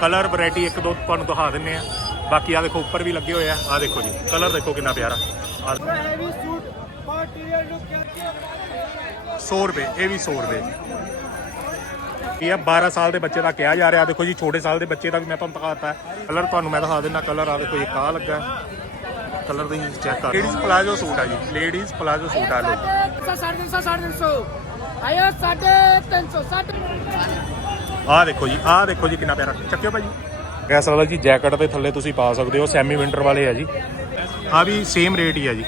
Colour variety ਇੱਕ ਦੋ ਤੁਹਾਨੂੰ ਦਿਖਾ ਦਿੰਨੇ ਆ। ਬਾਕੀ ਆ ਦੇਖੋ ਉੱਪਰ ਵੀ ਲੱਗੇ ਹੋਏ ਆ। ਆ ਦੇਖੋ ਜੀ ਕਲਰ ਦੇਖੋ ਕਿੰਨਾ ਪਿਆਰਾ। ਆ 100 ਰੁਪਏ ਇਹ ਵੀ 100 ਰੁਪਏ। ਇਹ ਆ 12 ਸਾਲ ਦੇ ਬੱਚੇ ਦਾ ਕਿਹਾ ਜਾ ਰਿਹਾ। ਦੇਖੋ ਜੀ ਛੋਟੇ ਸਾਲ ਦੇ ਬੱਚੇ ਦਾ ਵੀ ਮੈਂ ਤੁਹਾਨੂੰ ਦਿਖਾ ਦਿਖਾਤਾ ਕਲਰ ਤੁਹਾਨੂੰ ਮੈਂ ਦਿਖਾ ਦਿੰਦਾ ਕਲਰ ਆ ਦੇਖੋ ਇਹ ਕਾ ਲੱਗਾ। ਕਲਰ ਦੀ ਚੈੱਕ ਕਰ ਲੇਡੀਜ਼ ਪਲਾਜ਼ੋ ਸੂਟ ਆ ਜੀ ਲੇਡੀਜ਼ ਪਲਾਜ਼ੋ ਸੂਟ ਆ ਲੋ 350 350 ਆਇਆ 350 350 ਆਹ ਦੇਖੋ ਜੀ ਆਹ ਦੇਖੋ ਜੀ ਕਿੰਨਾ ਪਿਆਰਾ। ਚੱਕਿਓ ਭਾਜੀ ਕਹਿ ਸਕਦਾ ਜੀ ਜੈਕਟ ਦੇ ਥੱਲੇ ਤੁਸੀਂ ਪਾ ਸਕਦੇ ਹੋ ਸੈਮੀ ਵਿੰਟਰ ਵਾਲੇ ਆ ਜੀ। ਆ ਵੀ ਸੇਮ ਰੇਟ ਹੀ ਆ ਜੀ।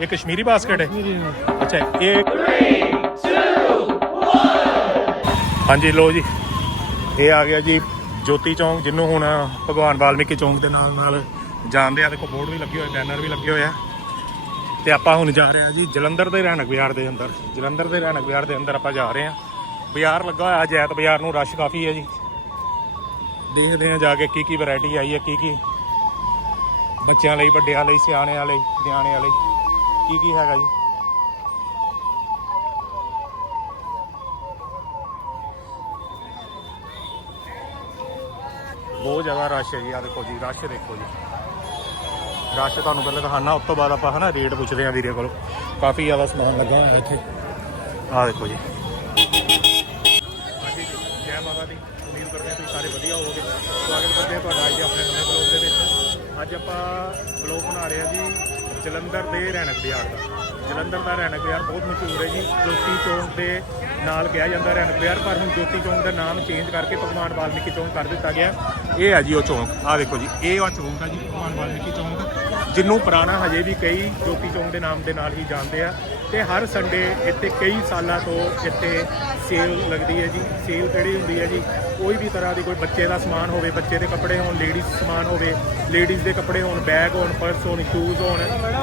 ਇਹ ਕਸ਼ਮੀਰੀ ਬਾਸਕਟ ਹੈ। ਅੱਛਾ ਇਹ ਹਾਂਜੀ ਲੋ ਜੀ। ਇਹ ਆ ਗਿਆ ਜੀ ਜੋਤੀ ਚੌਂਕ ਜਿਹਨੂੰ ਹੁਣ ਭਗਵਾਨ ਵਾਲਮੀਕੀ ਚੌਂਕ ਦੇ ਨਾਲ ਨਾਲ ਜਾਣਦੇ ਆ। ਦੇਖੋ ਬੋਰਡ ਵੀ ਲੱਗੇ ਹੋਏ ਬੈਨਰ ਵੀ ਲੱਗੇ ਹੋਏ ਆ। ਤੇ ਆਪਾਂ ਹੁਣ ਜਾ ਰਹੇ ਹਾਂ ਜੀ ਜਲੰਧਰ ਦੇ ਰੈਣਕ ਬਾਜ਼ਾਰ ਦੇ ਅੰਦਰ। ਜਲੰਧਰ ਦੇ ਰੈਣਕ ਬਾਜ਼ਾਰ ਦੇ ਅੰਦਰ ਆਪਾਂ ਜਾ ਰਹੇ ਹਾਂ ਬਾਜ਼ਾਰ ਲੱਗਾ ਹੋਇਆ, ਜੈਤ ਬਾਜ਼ਾਰ ਨੂੰ ਰਸ਼ ਕਾਫੀ ਹੈ ਜੀ। ਦੇਖਦੇ ਹਾਂ ਜਾ ਕੇ ਕੀ ਕੀ ਵੈਰਾਈਟੀ ਆਈ ਹੈ ਕੀ ਕੀ ਬੱਚਿਆਂ ਲਈ, ਵੱਡਿਆਂ ਲਈ, ਸਿਆਣਿਆਂ ਲਈ, ਨਿਆਣਿਆਂ ਲਈ ਕੀ ਕੀ ਹੈਗਾ ਜੀ। ਬਹੁਤ ਜ਼ਿਆਦਾ ਰਸ਼ ਹੈ ਜੀ ਆ ਦੇਖੋ ਜੀ, ਰਸ਼ ਦੇਖੋ ਜੀ। ਰਸ਼ ਤੁਹਾਨੂੰ ਪਹਿਲਾਂ ਦਿਖਾਣਾ ਉਸ ਤੋਂ ਬਾਅਦ ਆਪਾਂ ਹਨਾ, ਰੇਟ ਪੁੱਛਦੇ ਹਾਂ ਵੀਰੇ ਕੋਲ। ਕਾਫੀ ਜ਼ਿਆਦਾ ਸਮਾਨ ਲੱਗਾ ਹੋਇਆ ਇੱਥੇ। ਆ ਦੇਖੋ ਜੀ। ਦੀ ਉਮੀਦ ਕਰਦੇ ਹਾਂ ਤੁਸੀਂ ਸਾਰੇ ਵਧੀਆ ਹੋਵੋਗੇ। ਸਵਾਗਤ ਕਰਦੇ ਹਾਂ ਤੁਹਾਡਾ ਅੱਜ ਆਪਣੇ ਨਵੇਂ ਬਲੌਗ ਦੇ ਵਿੱਚ। ਅੱਜ ਆਪਾਂ ਬਲੌਗ ਬਣਾ ਰਹੇ ਹਾਂ ਜੀ ਜਲੰਧਰ ਦੇ ਰੈਣਕ ਬਾਜ਼ਾਰ ਦਾ। ਜਲੰਧਰ ਦਾ ਰੈਣਕ ਬਾਜ਼ਾਰ ਬਹੁਤ ਮਸ਼ਹੂਰ ਹੈ ਜੀ। ਜੋਤੀ ਚੌਂਕ ਦੇ ਨਾਲ ਕਿਹਾ ਜਾਂਦਾ ਰੈਣਕ ਬਾਜ਼ਾਰ, ਪਰ ਹੁਣ ਜੋਤੀ ਚੌਂਕ ਦਾ ਨਾਮ ਚੇਂਜ ਕਰਕੇ ਭਗਵਾਨ ਵਾਲਮੀਕੀ ਚੌਂਕ ਕਰ ਦਿੱਤਾ ਗਿਆ। ਇਹ ਹੈ ਜੀ ਉਹ ਚੌਂਕ। ਆਹ ਦੇਖੋ ਜੀ, ਇਹ ਆ ਚੌਂਕ ਆ ਜੀ, ਭਗਵਾਨ ਵਾਲਮੀਕੀ ਚੌਂਕ। ਜਿਹਨੂੰ ਪੁਰਾਣਾ ਹਜੇ ਵੀ ਕਈ ਜੋਤੀ ਚੌਂਕ ਦੇ ਨਾਮ ਦੇ ਨਾਲ ਹੀ ਜਾਣਦੇ ਆ। ਤੇ ਹਰ ਸੰਡੇ ਇੱਥੇ ਕਈ ਸਾਲਾਂ ਤੋਂ ਇੱਥੇ ਸੇਲ ਲੱਗਦੀ ਹੈ ਜੀ ਸੇਲ ਕਿਹੜੀ ਹੁੰਦੀ ਹੈ ਜੀ, ਕੋਈ ਵੀ ਤਰ੍ਹਾਂ ਦੀ ਕੋਈ ਬੱਚੇ ਦਾ ਸਮਾਨ ਹੋਵੇ, ਬੱਚੇ ਦੇ ਕੱਪੜੇ ਹੋਣ ਲੇਡੀਜ਼ ਸਮਾਨ ਹੋਵੇ ਲੇਡੀਜ਼ ਦੇ ਕੱਪੜੇ ਹੋਣ ਬੈਗ ਹੋਣ ਪਰਸ ਹੋਣ ਸ਼ੂਜ਼ ਹੋਣ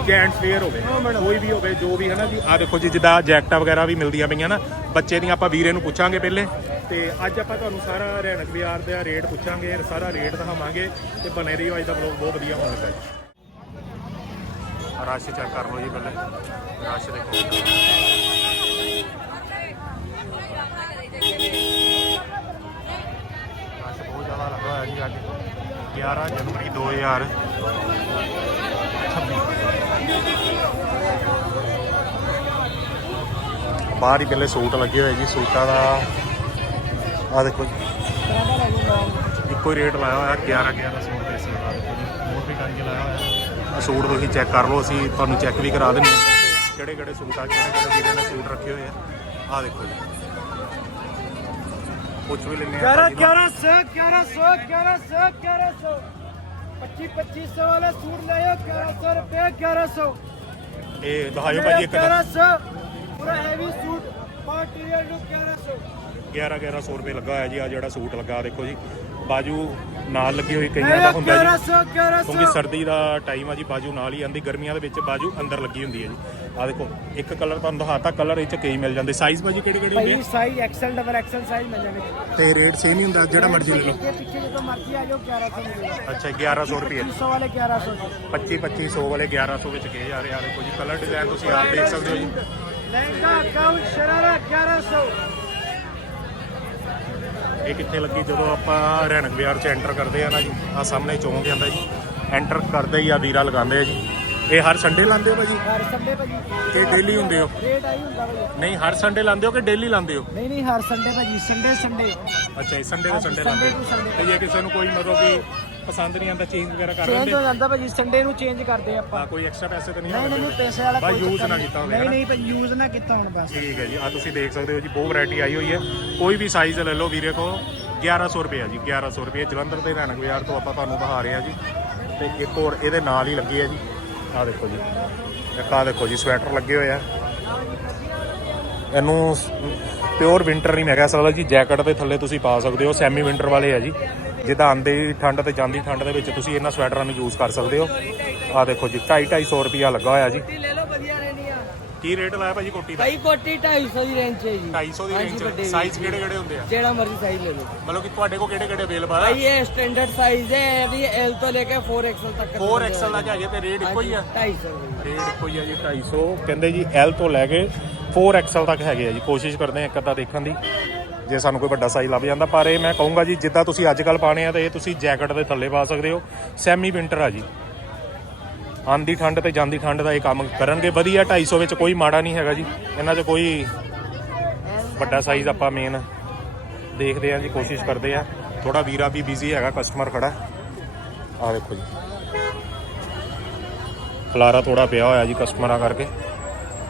ਜੈਂਟਸ ਵੇਅਰ ਹੋਵੇ, ਕੋਈ ਵੀ ਹੋਵੇ, ਜੋ ਵੀ ਹੈ ਨਾ ਜੀ। ਆ ਦੇਖੋ ਜੀ, ਜਿੱਦਾਂ ਜੈਕਟਾਂ ਵਗੈਰਾ ਵੀ ਮਿਲਦੀਆਂ ਪਈਆਂ ਨਾ, ਬੱਚੇ ਦੀਆਂ ਆਪਾਂ ਵੀਰੇ ਨੂੰ ਪੁੱਛਾਂਗੇ ਪਹਿਲੇ। ਤੇ ਅੱਜ ਆਪਾਂ ਤੁਹਾਨੂੰ ਸਾਰਾ ਰੈਣਕ ਬਾਜ਼ਾਰ ਦਾ ਰੇਟ ਪੁੱਛਾਂਗੇ, ਸਾਰਾ ਰੇਟ ਦਿਖਾਵਾਂਗੇ, ਤੇ ਬਨੇ ਰਹੀ ਅੱਜ ਦਾ ਵਲੌਗ ਬਹੁਤ ਵਧੀਆ ਹੋਣ ਲੱਗਾ ਜੀ। ਰਸ਼ ਚੈੱਕ ਕਰ ਲਓ ਜੀ ਪਹਿਲੇ। ਰਸ਼ ਦੇਖੋ। ਰਸ਼ ਬਹੁਤ ਜ਼ਿਆਦਾ ਲੱਗਾ ਹੋਇਆ ਜੀ ਅੱਜ। 11 ਜਨਵਰੀ 2026 ਬਾਹਰ ਹੀ ਪਹਿਲੇ ਸੂਟ ਲੱਗੇ ਹੋਏ ਜੀ, ਸੂਟਾਂ ਦਾ। ਆ ਦੇਖੋ ਜੀ। ਇੱਕੋ ਹੀ ਰੇਟ ਲਾਇਆ ਹੋਇਆ 11 11 ਸੂਟ ਦੇ ਸੀ। ਆ ਵੀ ਕਰਕੇ ਲਾਇਆ ਹੋਇਆ। ਸੂਟ ਤੁਸੀਂ ਚੈੱਕ ਕਰ ਲਓ ਅਸੀਂ ਤੁਹਾਨੂੰ ਚੈੱਕ ਵੀ ਕਰਾ ਦਿੰਦੇ ਹਾਂ। ਕਿਹੜੇ ਕਿਹੜੇ ਸੂਟ ਆ ਕਿਹੜੇ ਕਿਹੜੇ ਵੀਰਾਂ ਨੇ ਸੂਟ ਰੱਖੇ ਹੋਏ ਆ। ਆ ਦੇਖੋ ਜੀ। ਪੁੱਛ ਵੀ ਲੈਣੇ ਆ 11 1100 1100 1100 1100 25 2500 ਵਾਲੇ ਸੂਟ ਲਿਓ 1100 ਰੁਪਏ 1100 ਇਹ ਦਿਖਾਇਓ ਭਾਜੀ ਇੱਕ 1100 ਪੂਰਾ ਹੈਵੀ ਸੂਟ ਪਾਰਟੀ ਵੇਅਰ ਨੂੰ 1100 1100 ਰੁਪਏ ਲੱਗਾ ਹੋਇਆ ਜੀ ਆ ਜਿਹੜਾ ਸੂਟ ਲੱਗਾ ਦੇਖੋ ਜੀ। ਬਾਜੂ ਨਾਲ ਲੱਗੀ ਹੋਈ ਕਈਆਂ ਦਾ ਹੁੰਦਾ ਜੀ। ਕਿਉਂਕਿ ਸਰਦੀ ਦਾ ਟਾਈਮ ਆ ਜੀ ਬਾਜੂ ਨਾਲ ਹੀ ਆਂਦੀ ਗਰਮੀਆਂ ਦੇ ਵਿੱਚ ਬਾਜੂ ਅੰਦਰ ਲੱਗੀ ਹੁੰਦੀ ਹੈ ਜੀ। ਆ ਦੇਖੋ ਇੱਕ ਕਲਰ ਤੁਹਾਨੂੰ ਦਿਖਾਤਾ ਕਲਰ ਇਹ ਚ ਕਈ ਮਿਲ ਜਾਂਦੇ। ਸਾਈਜ਼ ਬਾਜੀ ਕਿਹੜੀ ਕਿਹੜੀ ਹੁੰਦੀ ਹੈ size XL double XL size ਮਿਲ ਜਾਣਗੇ ਤੇ ਰੇਟ ਸੇਮ ਹੀ ਹੁੰਦਾ ਜਿਹੜਾ ਮਰਜ਼ੀ ਲੈ ਲਓ। ਪਿੱਛੇ ਜਦੋਂ ਮਰਜ਼ੀ ਆ ਜਾਓ 1100 ਮਿਲੇਗਾ ਅੱਛਾ 1100 ਰੁਪਏ। 200 ਵਾਲੇ 1100 25 2500 ਵਾਲੇ 1100 ਵਿੱਚ ਕਹੇ ਜਾ ਰਹੇ ਆ। ਦੇਖੋ ਜੀ ਕਲਰ ਡਿਜ਼ਾਈਨ ਤੁਸੀਂ ਆਪ ਦੇਖ ਸਕਦੇ ਹੋ ਜੀ। ਲਹਿੰਗਾ ਕਾਊਂਟ ਸ਼ਰਾਰਾ 1100 ਇਹ ਕਿੱਥੇ ਲੱਗੀ? ਜਦੋਂ ਆਪਾਂ ਹਰਿਆਣਾ ਵਿਹਾਰ ਚ ਐਂਟਰ ਕਰਦੇ ਆ ਨਾ ਜੀ ਆ ਸਾਹਮਣੇ ਚੌਂਕ ਜਾਂਦਾ ਜੀ। ਐਂਟਰ ਕਰਦੇ ਹੀ ਆ ਵੀਰਾ ਲਗਾਉਂਦੇ ਆ ਜੀ। ਇਹ ਹਰ ਸੰਡੇ ਲਾਉਂਦੇ ਹੋ ਭਾਜੀ? ਹਰ ਸੰਡੇ ਭਾਜੀ। ਇਹ ਡੇਲੀ ਹੁੰਦੇ ਹੋ? ਰੇਟ ਆਈ ਹੁੰਦਾ ਭਾਜੀ। ਨਹੀਂ ਹਰ ਸੰਡੇ ਲਾਉਂਦੇ ਹੋ ਕਿ ਡੇਲੀ ਲਾਉਂਦੇ ਹੋ? ਨਹੀਂ ਨਹੀਂ ਹਰ ਸੰਡੇ ਭਾਜੀ ਸੰਡੇ ਸੰਡੇ ਅੱਛਾ ਇਹ ਸੰਡੇ ਦੇ ਸੰਡੇ ਲਾਉਂਦੇ ਤੇ ਜੇ ਕਿਸੇ ਨੂੰ ਕੋਈ ਮਤਲਬ ਕਿ ਪਸੰਦ ਨਹੀਂ ਆਉਂਦਾ ਚੇਂਜ ਵਗੈਰਾ ਕਰ ਚੇਂਜ ਹੋ ਲੈਂਦੇ ਜਾਂਦਾ ਭਾਜੀ ਸੰਡੇ ਨੂੰ ਚੇਂਜ ਕਰਦੇ ਆਪਾਂ। ਆ ਕੋਈ ਐਕਸਟਰਾ ਪੈਸੇ ਤਾਂ ਨਹੀਂ ਨਹੀਂ ਨਹੀਂ ਪੈਸੇ ਵਾਲਾ ਕੋਈ use ਚੱਕਰ ਨਾ ਕੀਤਾ ਹੋਵੇ, ਨਹੀਂ? ਨਹੀਂ ਭਾਜੀ ਯੂਜ਼ ਨਾ ਕੀਤਾ ਹੁਣ ਬਸ। ਠੀਕ ਹੈ ਜੀ। ਆ ਤੁਸੀਂ ਦੇਖ ਸਕਦੇ ਹੋ ਜੀ ਬਹੁਤ ਵੈਰਾਈਟੀ ਆਈ ਹੋਈ ਹੈ। ਕੋਈ ਵੀ ਸਾਈਜ਼ ਲੈ ਲਓ ਵੀਰੇ ਕੋ 1100 ਰੁਪਏ ਆ ਜੀ 1100 ਰੁਪਏ। ਜਲੰਧਰ ਦੇ ਰੈਣਕ ਬਾਜ਼ਾਰ ਤੋਂ ਆਪਾਂ ਤੁਹਾਨੂੰ ਦਿਖਾ ਰਹੇ ਆ ਜੀ। ਤੇ ਇੱਕ ਹੋਰ ਇਹਦੇ ਨਾਲ ਹੀ ਲੱਗੀ ਹੈ ਜੀ। ਆ ਦੇਖੋ ਜੀ। ਇੱਕ ਆ ਦੇਖੋ ਜੀ ਸਵੈਟਰ ਲੱਗੇ ਹੋਏ ਆ। ਇਹਨੂੰ ਪਿਓਰ ਵਿੰਟਰ ਨਹੀਂ ਮੈਂ ਕਹਿ ਸਕਦਾ ਜੀ ਜੈਕਟ ਦੇ ਥੱਲੇ ਤੁਸੀਂ ਪਾ ਸਕਦੇ ਹੋ ਸੈਮੀ ਵਿੰਟਰ ਵਾਲੇ ਆ ਜੀ। ਜਿੱਦਾਂ ਆਂਦੀ ਠੰਡ ਤੇ ਜਾਂਦੀ ਠੰਡ ਦੇ ਵਿੱਚ ਤੁਸੀਂ ਇਹਨਾਂ ਸਵੈਟਰਾਂ ਨੂੰ ਯੂਜ਼ ਕਰ ਸਕਦੇ ਹੋ। ਆ ਦੇਖੋ ਜੀ 2.5 250 ਰੁਪਿਆ ਲੱਗਾ ਹੋਇਆ ਜੀ। ਲੈ ਲਓ ਵਧੀਆ ਰਹਿਣੀ ਆ। ਕੀ ਰੇਟ ਲਾਇਆ ਭਾਜੀ ਕੋਟੀ ਦਾ? ਭਾਈ ਕੋਟੀ 250 ਦੀ ਰੇਂਜ 'ਚ ਹੈ ਜੀ। 250 ਦੀ ਹਾਂਜੀ, ਰੇਂਜ ਵੱਡੇ ਸਾਈਜ਼ ਕਿਹੜੇ ਕਿਹੜੇ ਹੁੰਦੇ ਆ? ਜਿਹੜਾ ਮਰਜ਼ੀ ਸਾਈਜ਼ ਲੈ ਲਓ। ਮਤਲਬ ਕਿ ਤੁਹਾਡੇ ਕੋਲ ਕਿਹੜੇ ਕਿਹੜੇ ਅਵੇਲੇਬਲ ਆ? ਭਾਈ ਇਹ ਸਟੈਂਡਰਡ ਸਾਈਜ਼ ਹੈ ਇਹਦੀ L ਤੋਂ ਲੈ ਕੇ 4XL ਤੱਕ 4 ਐਕਸਲ ਦਾ ਹੈਗੇ ਤੇ ਰੇਟ ਇੱਕੋ ਹੀ ਆ। 250 ਰੁਪਏ ਰੇਟ ਇੱਕੋ ਹੀ ਆ ਜੀ 250 ਕਹਿੰਦੇ ਜੀ L ਤੋਂ ਲੈ ਕੇ 4 ਐਕਸਲ ਤੱਕ ਹੈਗੇ ਆ ਜੀ। ਕੋਸ਼ਿਸ਼ ਕਰਦੇ ਆ ਇੱਕ ਅੱਧਾ ਦੇਖਣ ਦੀ। ਜੇ ਸਾਨੂੰ ਕੋਈ ਵੱਡਾ ਸਾਈਜ਼ ਲੱਭ ਜਾਂਦਾ, ਪਰ ਇਹ ਮੈਂ ਕਹੂੰਗਾ ਜੀ, ਜਿੱਦਾਂ ਤੁਸੀਂ ਅੱਜ ਕੱਲ ਪਾਣੇ ਆ ਤਾਂ ਇਹ ਤੁਸੀਂ ਜੈਕਟ ਦੇ ਥੱਲੇ ਪਾ ਸਕਦੇ ਹੋ। ਸੈਮੀ ਵਿੰਟਰ ਆ ਜੀ। ਆਂਦੀ ਠੰਡ ਤੇ ਜਾਂਦੀ ਠੰਡ ਦਾ ਇਹ ਕੰਮ ਕਰਨਗੇ। ਵਧੀਆ 250 ਵਿੱਚ ਕੋਈ ਮਾੜਾ ਨਹੀਂ ਹੈਗਾ ਜੀ। ਇਹਨਾਂ 'ਚ ਕੋਈ ਵੱਡਾ ਸਾਈਜ਼ ਆਪਾਂ ਮੇਨ ਦੇਖਦੇ ਆ ਜੀ, ਕੋਸ਼ਿਸ਼ ਕਰਦੇ ਆ ਥੋੜਾ ਵੀਰਾ ਵੀ ਬਿਜ਼ੀ ਹੈਗਾ ਕਸਟਮਰ ਖੜਾ। ਆ ਵੇਖੋ ਜੀ। ਖਲਾਰਾ ਥੋੜਾ ਪਿਆ ਹੋਇਆ ਜੀ ਕਸਟਮਰਾਂ ਕਰਕੇ।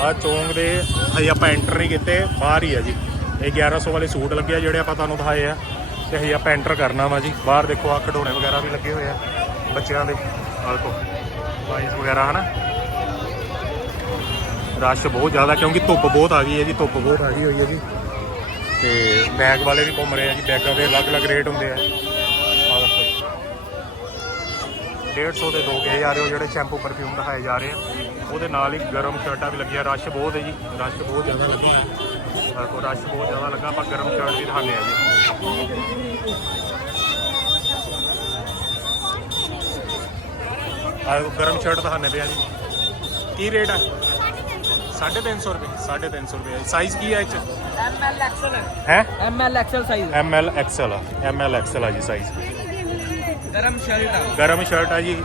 ਆ ਚੌਂਕ ਦੇ ਹਜੇ ਆਪਾਂ ਐਂਟਰ ਨਹੀਂ ਕੀਤੇ, ਬਾਹਰ ਹੀ ਆ ਜੀ। ਇਹ 1100 ਵਾਲੇ ਸੂਟ ਲੱਗੇ ਆ ਜਿਹੜੇ ਆਪਾਂ ਤੁਹਾਨੂੰ ਦਿਖਾਏ ਆ। ਤੇ ਹਜੇ ਆਪਾਂ ਐਂਟਰ ਕਰਨਾ ਵਾ ਜੀ। ਬਾਹਰ ਦੇਖੋ ਆ ਖਡੌਣੇ ਵਗੈਰਾ ਵੀ ਲੱਗੇ ਹੋਏ ਆ ਬੱਚਿਆਂ ਦੇ। ਆ ਦੇਖੋ ਵਾਈਸ ਵਗੈਰਾ, ਹਨਾ? ਰਸ਼ ਬਹੁਤ ਜ਼ਿਆਦਾ, ਕਿਉਂਕਿ ਧੁੱਪ ਬਹੁਤ ਆ ਗਈ ਹੈ ਜੀ, ਧੁੱਪ ਬਹੁਤ ਆ ਗਈ ਹੋਈ ਹੈ ਜੀ। ਤੇ ਬੈਗ ਵਾਲੇ ਵੀ ਘੁੰਮ ਰਹੇ ਆ ਜੀ ਬੈਗਾਂ ਦੇ ਅਲੱਗ-ਅਲੱਗ ਰੇਟ ਹੁੰਦੇ ਆ। 150 ਦੇ ਦੋ ਕੇ ਜਾ ਰਹੇ ਹੋ ਜਿਹੜੇ ਸ਼ੈਂਪੂ ਪਰਫਿਊਮ ਦਿਖਾਏ ਜਾ ਰਹੇ ਆ। ਉਹਦੇ ਨਾਲ ਹੀ ਗਰਮ ਸ਼ਰਟਾਂ ਵੀ ਲੱਗੀਆਂ। ਰਸ਼ ਬਹੁਤ ਹੈ ਜੀ। ਰਸ਼ ਬਹੁਤ ਜ਼ਿਆਦਾ ਲੱਗੀ। ਹਰ ਕੋ ਰਸ਼ ਬਹੁਤ ਜ਼ਿਆਦਾ ਲੱਗਾ। ਪਰ ਗਰਮ ਸ਼ਰਟ ਵੀ ਦਿਖਾਣੇ ਆ ਜੀ। ਹਰ ਕੋ ਗਰਮ ਸ਼ਰਟ ਦਿਖਾਣੇ ਪਿਆ ਜੀ। ਕੀ ਰੇਟ ਆ? 350 ਰੁਪਏ। 350 ਰੁਪਏ ਸਾਈਜ਼ ਕੀ ਹੈ ਇਹ ਚ? ਐਮ ਐਲ ਐਕਸਲ ਹੈ? M L size M L XL ਆ। ਐਮ ਆ ਜੀ ਸਾਈਜ਼ ਗਰਮ ਸ਼ਰਟ ਆ। ਗਰਮ ਸ਼ਰਟ ਆ ਜੀ।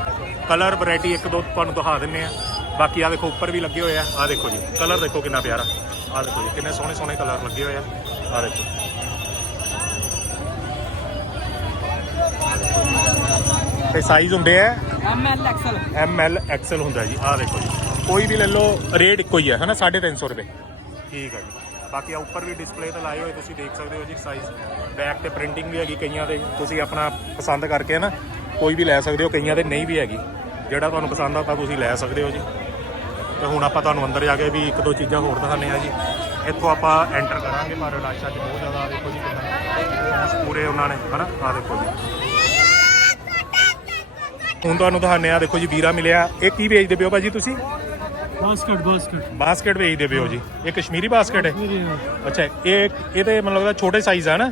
ਕਲਰ ਵੈਰਾਈਟੀ ਇੱਕ ਦੋ ਤੁਹਾਨੂੰ ਦਿਖਾ ਦਿੰਨੇ ਆ ਬਾਕੀ ਆ ਦੇਖੋ ਉੱਪਰ ਵੀ ਲੱਗੇ ਹੋਏ ਆ। ਆ ਦੇਖੋ ਜੀ ਕਲਰ ਦੇਖੋ ਕਿੰਨਾ ਪਿਆਰਾ। ਆ ਦੇਖੋ ਜੀ ਕਿੰਨੇ ਸੋਹਣੇ ਸੋਹਣੇ ਕਲਰ ਲੱਗੇ ਹੋਏ ਆ। ਆ ਦੇਖੋ। ਤੇ ਸਾਈਜ਼ ਹੁੰਦੇ ਆ M L XL M L XL ਹੁੰਦਾ ਜੀ। ਆ ਦੇਖੋ ਜੀ ਕੋਈ ਵੀ ਲੈ ਲਓ ਰੇਟ ਇੱਕੋ ਹੀ ਹੈ ਹਨਾ? 350 ਰੁਪਏ। ਠੀਕ ਆ ਜੀ। ਬਾਕੀ ਆ ਉੱਪਰ ਵੀ ਡਿਸਪਲੇ ਤੇ ਲਾਏ ਹੋਏ ਤੁਸੀਂ ਦੇਖ ਸਕਦੇ ਹੋ ਜੀ ਸਾਈਜ਼ ਬੈਕ ਤੇ ਪ੍ਰਿੰਟਿੰਗ ਵੀ ਹੈਗੀ ਕਈਆਂ ਦੇ। ਤੁਸੀਂ ਆਪਣਾ ਪਸੰਦ ਕਰਕੇ ਨਾ ਕੋਈ ਵੀ ਲੈ ਸਕਦੇ ਹੋ ਕਈਆਂ ਦੇ ਨਹੀਂ ਵੀ ਹੈਗੀ। ਜਿਹੜਾ ਤੁਹਾਨੂੰ ਪਸੰਦ ਆ ਤਾਂ ਤੁਸੀਂ ਲੈ ਸਕਦੇ ਹੋ ਜੀ। ਤੇ ਹੁਣ ਆਪਾਂ ਤੁਹਾਨੂੰ ਅੰਦਰ ਜਾ ਕੇ ਵੀ ਇੱਕ ਦੋ ਚੀਜ਼ਾਂ ਹੋਰ ਦਿਖਾਣੇ ਆ ਜੀ। ਇੱਥੋਂ ਆਪਾਂ ਐਂਟਰ ਕਰਾਂਗੇ ਪਰ ਰਾਸ਼ਾ ਚ ਬਹੁਤ ਜ਼ਿਆਦਾ ਦੇਖੋ ਜੀ ਕਿੰਨਾ ਪੂਰੇ ਉਹਨਾਂ ਨੇ ਹਨਾ? ਆ ਦੇਖੋ ਜੀ। ਹੁਣ ਤੁਹਾਨੂੰ ਦਿਖਾਣੇ ਆ ਦੇਖੋ ਜੀ ਵੀਰਾ ਮਿਲਿਆ। ਇਹ ਕੀ ਵੇਚਦੇ ਪਿਓ ਭਾਜੀ ਤੁਸੀਂ? Basket basket. ਬਾਸਕਟ ਵੇਚਦੇ ਪਿਓ ਜੀ। ਇਹ ਕਸ਼ਮੀਰੀ ਬਾਸਕਟ ਹੈ? ਅੱਛਾ ਇਹ ਇਹਦੇ ਮਤਲਬ ਛੋਟੇ ਸਾਈਜ਼ ਆ ਨਾ?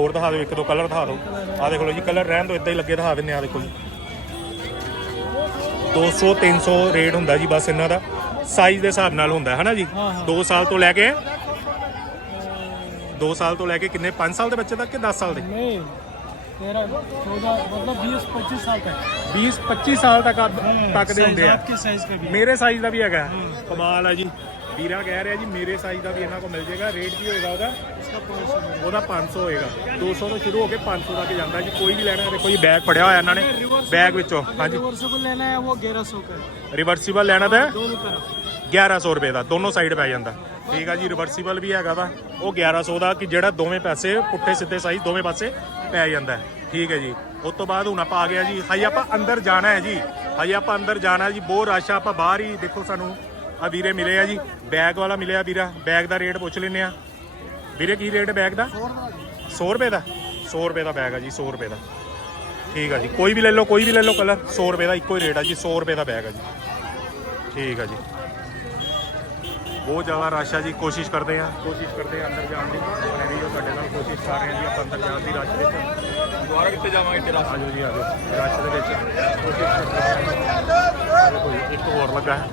ਹੋਰ ਦਿਖਾ ਦਿਓ ਇੱਕ ਦੋ ਕਲਰ ਦਿਖਾ ਦਿਓ। ਆ ਦੇਖ ਲਓ ਜੀ ਕਲਰ ਰਹਿਣ ਤੋਂ ਇਦਾਂ ਹੀ ਲੱਗੇ ਦਿਖਾ ਦਿੰਨੇ ਆ ਦੇਖੋ ਜੀ। 200 300 ਰੇਟ ਹੁੰਦਾ ਜੀ ਬਸ ਇਹਨਾਂ ਦਾ। ਸਾਈਜ਼ ਦੇ ਹਿਸਾਬ ਨਾਲ ਹੁੰਦਾ ਹੈ ਜੀ 2 ਸਾਲ ਤੋਂ ਲੈ ਕੇ 2 ਸਾਲ ਤੋਂ ਲੈ ਕੇ ਕਿੰਨੇ? 5 ਸਾਲ ਦੇ ਬੱਚੇ ਤੱਕ ਕਿ 10 ਸਾਲ ਦੇ? ਨਹੀਂ 13 14 ਮਤਲਬ 20 25 ਸਾਲ ਤੱਕ। 20 25 ਸਾਲ ਤੱਕ ਤੱਕ ਦੇ ਹੁੰਦੇ ਆ। ਮੇਰੇ ਸਾਈਜ਼ ਦਾ ਵੀ ਹੈਗਾ। ਕਮਾਲ ਆ ਜੀ। ਵੀਰਾ ਕਹਿ ਰਿਹਾ ਜੀ ਮੇਰੇ ਸਾਈਜ਼ ਦਾ ਵੀ ਇਹਨਾਂ ਕੋਲ ਮਿਲ ਜਾਏਗਾ ਰੇਟ ਕੀ ਹੋਏਗਾ ਉਹਦਾ? ਉਹਦਾ 500 ਹੋਏਗਾ। 200 ਤੋਂ ਸ਼ੁਰੂ ਹੋ ਕੇ 500 ਤੱਕ ਜਾਂਦਾ ਜੀ ਕੋਈ ਵੀ ਲੈਣਾ ਦੇਖੋ ਇਹ ਬੈਗ ਫੜਿਆ ਹੋਇਆ ਇਹਨਾਂ ਨੇ ਬੈਗ ਵਿੱਚੋਂ। ਹਾਂਜੀ। ਰਿਵਰਸੀਬਲ ਲੈਣਾ ਹੈ ਉਹ 1100 ਦਾ ਰਿਵਰਸੀਬਲ ਲੈਣਾ ਤਾਂ 1100 ਰੁਪਏ ਦਾ ਦੋਨੋਂ ਸਾਈਡ ਪੈ ਜਾਂਦਾ। ਠੀਕ ਆ ਜੀ ਰਿਵਰਸੀਬਲ ਵੀ ਹੈਗਾ ਵਾ। ਉਹ 1100 ਦਾ ਕਿ ਜਿਹੜਾ ਦੋਵੇਂ ਪੈਸੇ ਪੁੱਠੇ ਸਿੱਧੇ ਸਾਈਜ਼ ਦੋਵੇਂ ਪਾਸੇ ਪੈ ਜਾਂਦਾ ਠੀਕ ਹੈ ਜੀ। ਉਸ ਤੋਂ ਬਾਅਦ ਹੁਣ ਆਪਾਂ ਆ ਗਿਆ ਜੀ ਹਾਈ ਆਪਾਂ ਅੰਦਰ ਜਾਣਾ ਹੈ ਜੀ। ਹਾਈ ਆਪਾਂ ਅੰਦਰ ਜਾਣਾ ਜੀ ਬਹੁਤ ਰਸ਼ ਆਪਾਂ ਬਾਹਰ ਹੀ ਦੇਖੋ ਸਾਨੂੰ ਆ ਵੀਰੇ ਮਿਲੇ ਆ ਜੀ। ਬੈਗ ਵਾਲਾ ਮਿਲਿਆ ਵੀਰਾ। ਬੈਗ ਦਾ ਰੇਟ ਪੁੱਛ ਲੈਨੇ ਆ। ਵੀਰੇ ਕੀ ਰੇਟ ਹੈ ਬੈਗ ਦਾ? 100 ਰੁਪਏ ਦਾ 100 ਰੁਪਏ ਦਾ? ਬੈਗ ਆ ਜੀ 100 ਰੁਪਏ ਦਾ। ਠੀਕ ਆ ਜੀ। ਕੋਈ ਵੀ ਲੈ ਲਓ ਕੋਈ ਵੀ ਲੈ ਲਓ ਕਲਰ 100 ਰੁਪਏ ਦਾ ਇੱਕੋ ਹੀ ਰੇਟ ਆ ਜੀ 100 ਰੁਪਏ ਦਾ ਬੈਗ ਆ ਜੀ। ਠੀਕ ਆ ਜੀ। ਬਹੁਤ ਜ਼ਿਆਦਾ ਰਸ਼ ਆ ਜੀ ਕੋਸ਼ਿਸ਼ ਕਰਦੇ ਆ ਕੋਸ਼ਿਸ਼ ਕਰਦੇ ਆ ਅੰਦਰ ਜਾਣ ਦੀ। ਮੈਂ ਵੀ ਤੁਹਾਡੇ ਨਾਲ ਕੋਸ਼ਿਸ਼ ਕਰ ਰਹੇ ਜੀ ਆਪਾਂ ਅੰਦਰ ਜਾਣ ਦੀ ਰਸ਼ ਵਿੱਚ। ਦੁਬਾਰਾ ਕਿੱਥੇ ਜਾਵਾਂਗੇ ਇੱਥੇ ਰਸ਼? ਆਜੋ ਜੀ ਆਜੋ ਰਸ਼ ਦੇ ਵਿੱਚ। ਕੋਸ਼ਿਸ਼ ਕਰਦੇ ਆ। ਇੱਕ ਹੋਰ ਲੱਗਾ। ਹੈ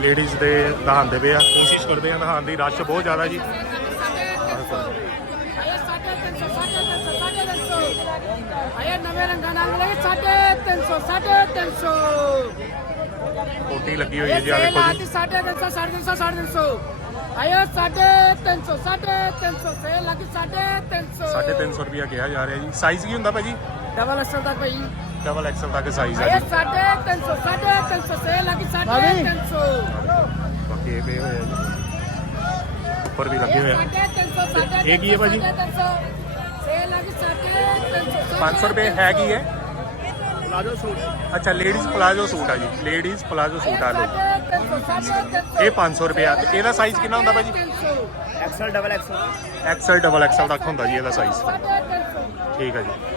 ਲੇਡੀਜ਼ ਦੇ ਦਿਖਾਉਂਦੇ ਪਏ ਆ ਕੋਸ਼ਿਸ਼ ਕਰਦੇ ਆ ਦਿਖਾਉਣ ਦੀ ਰਸ਼ ਬਹੁਤ ਜ਼ਿਆਦਾ ਜੀ। ਕੋਟੀ ਲੱਗੀ ਹੋਈ ਹੈ ਜੀ ਆ ਦੇਖੋ ਜੀ। ਆਇਆ 350 350 ਸੇ ਲੱਗ 350 350 ਰੁਪਿਆ ਕਿਹਾ ਜਾ ਰਿਹਾ ਜੀ। ਸਾਈਜ਼ ਕੀ ਹੁੰਦਾ ਭਾਜੀ? ਡਬਲ ਐਕਸਲ ਦਾ ਭਾਈ। ਡਬਲ ਐਕਸਲ ਤੱਕ ਸਾਈਜ਼ ਹੈ ਆਇਆ ਜੀ? ਸਾਢੇ 300 ਸਾਢੇ 300 ਸੇ ਲੱਗੀ ਸਾਢੇ 300 ਬਾਕੀ ਇਹ ਪਏ ਹੋਏ ਆ ਜੀ। ਉੱਪਰ ਵੀ ਲੱਗੇ ਹੋਏ ਆ। ਸਾਢੇ 300 ਸਾਢੇ ਇਹ ਕੀ ਹੈ ਭਾਜੀ? ਸੇ ਲੱਗੀ ਸਾਢੇ 300 500 ਰੁਪਏ ਹੈ ਕੀ ਹੈ? Palazzo suit. ਅੱਛਾ ਲੇਡੀਜ਼ ਪਲਾਜ਼ੋ ਸੂਟ ਆ ਜੀ। ਲੇਡੀਜ਼ ਪਲਾਜ਼ੋ ਸੂਟ ਆ ਲੋ ਸਾਢੇ 300 ਸਾਢੇ 300 ਇਹ 500 ਰੁਪਏ ਆ। ਤੇ ਇਹਦਾ ਸਾਈਜ਼ ਕਿੰਨਾ ਹੁੰਦਾ ਭਾਜੀ? 300 XL double XL XL double XL ਤੱਕ ਹੁੰਦਾ ਜੀ ਇਹਦਾ ਸਾਈਜ਼ ਸਾਢੇ 300 ਠੀਕ ਹੈ ਜੀ।